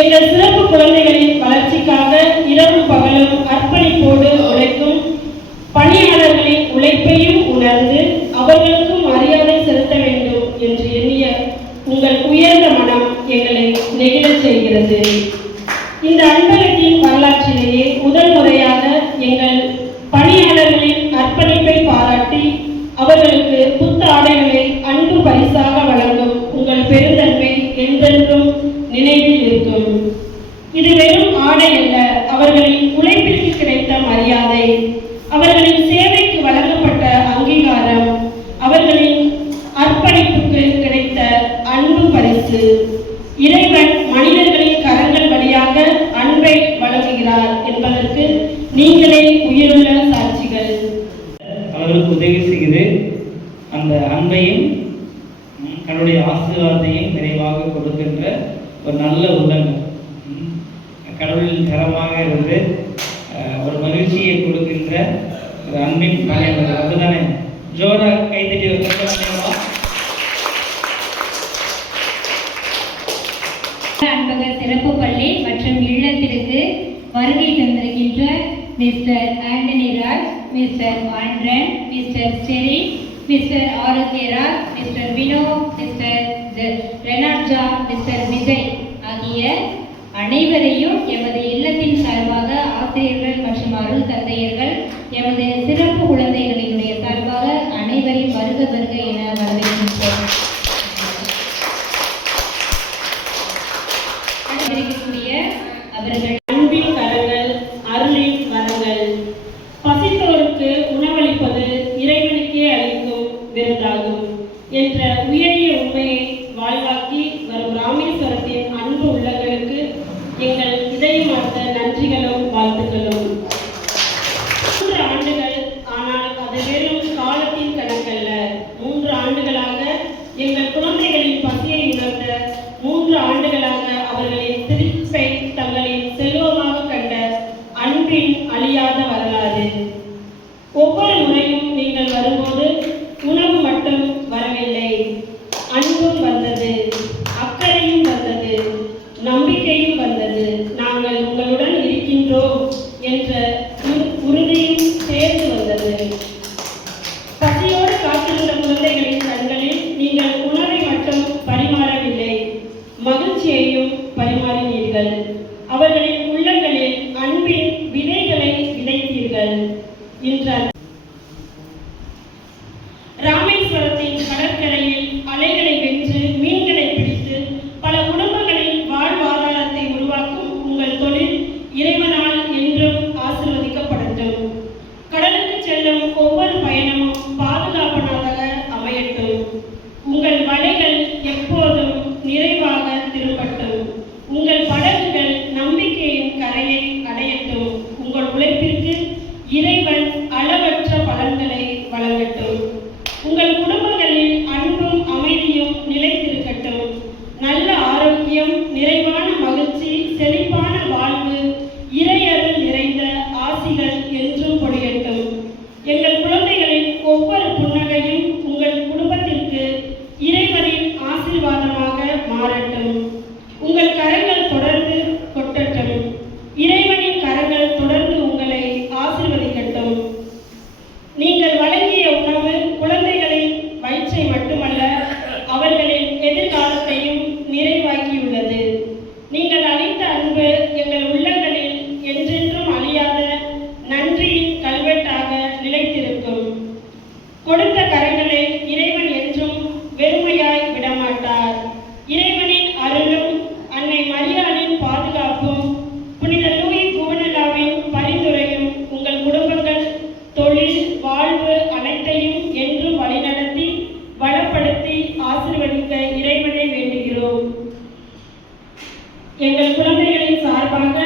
எங்கள் சிறப்பு குழந்தைகளின் வளர்ச்சிக்காக இரவும் பகலும் அர்ப்பணிப்போடு உழைக்கும் பணியாளர்களின் உழைப்பையும் உணர்ந்து அவர்களுக்கும் மரியாதை செலுத்த வேண்டும் என்று எண்ணிய உங்கள் உயர்ந்த மனம் எங்களை நெகிழச் செய்கிறது. இந்த அன்பகத்தின் வரலாற்றிலேயே முதல் முறையாக எங்கள் பணியாளர்களின் அர்ப்பணிப்பை பாராட்டி அவர்களுக்கு புத்த ஆடைகளை அன்பு பரிசாக வழங்கும் உங்கள் பெருந்தன்மை என்றென்றும் நினைவில் இருக்கும். இது வெறும் ஆடை அல்ல, அவர்களின் உழைப்பிற்கு கிடைத்த மரியாதை, அவர்களின் சேவைக்கு வழங்கப்பட்ட அங்கீகாரம், அவர்களின் அர்ப்பணிப்புக்கு கிடைத்த அன்பு பரிசு. இறைவன் மனிதர்களின் கரங்கள் வழியாக அன்பை வழங்குகிறார் என்பதற்கு நீங்களே உயிருள்ள சாட்சிகள். அவர்களுக்கு உதவி செய்து அந்த அன்பையும் கடவுளுடைய ஆசீர்வாதத்தையும் நிறைவாக கொடுக்கின்ற ஒரு நல்ல உள்ளங்கள், கடவுளின் தரமாக இருந்து ஒரு மகிழ்ச்சியை கொடுக்கின்ற ஒரு அன்பின் பணியாளர்கள். அதுதானே ஜோரா கைதட்டி ஒரு அன்பக சிறப்பு பள்ளி மற்றும் இல்லத்திற்கு வருகை தந்திருக்கின்ற மிஸ்டர் ஆண்டனி ராஜ், மிஸ்டர் ஆண்ட்ரன், மிஸ்டர் செரி, mister Arokiaraj, mister Vino, mister ரெனார்ஜா, மிஸ்டர் விஜய் ஆகிய அனைவரையும் எமது இல்லத்தின் சார்பாக ஆசிரியர்கள் மற்றும் அருள் தந்தையர்கள், எமது சிறப்பு குழந்தைகளினுடைய சார்பாக அனைவரையும் வருக வருக என வரவேற்கின்றோம். அவர்கள் அன்பின் கரங்கள், அருளின் வரங்கள். பசித்தோருக்கு உணவளிப்பது இறைவனுக்கே அளிக்கும் விருந்தாகும் என்ற உயரிய உண்மையை வாழ்வாக்கி வரும் ராமேஸ்வரத்தின் அன்பு உள்ளங்களுக்கு எங்கள் இதயமார்ந்த நன்றிகளும் வாழ்த்துக்களும். 3 ஆண்டுகள், ஆனால் அது வெறும் காலத்தின் கணக்கல்ல. 3 ஆண்டுகளாக எங்கள் குழந்தைகளின் பசியை உணர்ந்த 3 ஆண்டுகளாக அவர்களின் திருப்பை தங்களின் செல்வமாக கண்ட அன்பின் அழியாத வரலாறு. ஒவ்வொரு முறையும் நீங்கள் வரும்போது உணவு மட்டும் வரவில்லை, அன்பும் வந்தது, அக்கறையும் வந்தது, நம்பிக்கையும் வந்தது. நாங்கள் உங்களுடன் இருக்கின்றோம் என்ற உறுதியும் சேர்ந்து வந்தது. பசியோடு காத்திருந்த குழந்தைகளின் கண்களில் நீங்கள் உணவை மட்டும் பரிமாறவில்லை, மகிழ்ச்சியையும் பரிமாறினீர்கள். அவர்களின் உள்ளங்களில் அன்பின் விதைகளை விதைத்தீர்கள். இன்று ராமேஸ்வரத்தின் கடற்கரையில் அலைகளை வென்று மீன்களை பிடித்து பல குடும்பங்களின் வாழ்வாதாரத்தை உருவாக்கும் உங்கள் தொழில் இறைவனால் என்றும் ஆசீர்வதிக்கப்படட்டும். கடலுக்கு செல்லும் ஒவ்வொரு பயணமும் பாதுகாப்பானதாக அமையட்டும். உங்கள் வலைகள் எப்போதும் நிறைவாக திரும்பட்டும். உங்கள் படகுகள் நம்பிக்கையின் கரையை அடையட்டும். உங்கள் உழைப்பிற்கு இறைவன் அளவற்ற பலன்களை வழங்கட்டும். உங்கள் குடும்பங்களில் அன்பும் அமைதியும் நிலைத்திருக்கட்டும். நல்ல ஆரோக்கியம், நிறைவான மகிழ்ச்சி, செழிப்பான வாழ்வு, இறையருள் நிறைந்த ஆசிகள் என்றும் பொழியட்டும். எங்கள் குழந்தைகளின் ஒவ்வொரு புன்னகையும் உங்கள் குடும்பத்திற்கு இறைவனின் ஆசீர்வாதமாக மாறட்டும். உங்கள் கரங்கள் தொடர்ந்து கொட்டட்டும். இறைவனின் கரங்கள் தொடர்ந்து உங்களை ஆசீர்வதிக்கட்டும். நீங்கள் வழங்கிய உணவு குழந்தைகளின் வயிற்றை மட்டுமல்ல, அவர்களின் எதிர்காலத்தையும் நிறைவாக்கியுள்ளது. நீங்கள் அளித்த அன்பு எங்கள் உள்ளங்களில் என்றென்றும் அழியாத நன்றியின் கல்வெட்டாக நிலைத்திருக்கும். கொடுத்த கரங்களை இறைவன் என்றும் வெறுமையாய் விடமாட்டார். இறைவனின் அருளும், அன்னை மரியாளின் பாதுகாப்பும், புனித லூயி குவனலாவின் பரிந்துரையும் உங்கள் குடும்பங்கள், தொழில், வாழ்வு அனைத்தையும் என்றும் வழிநடத்தி வளப்படுத்தி ஆசீர்வதிக்க இறைவனை வேண்டுகிறோம். எங்கள் குழந்தைகளின் சார்பாக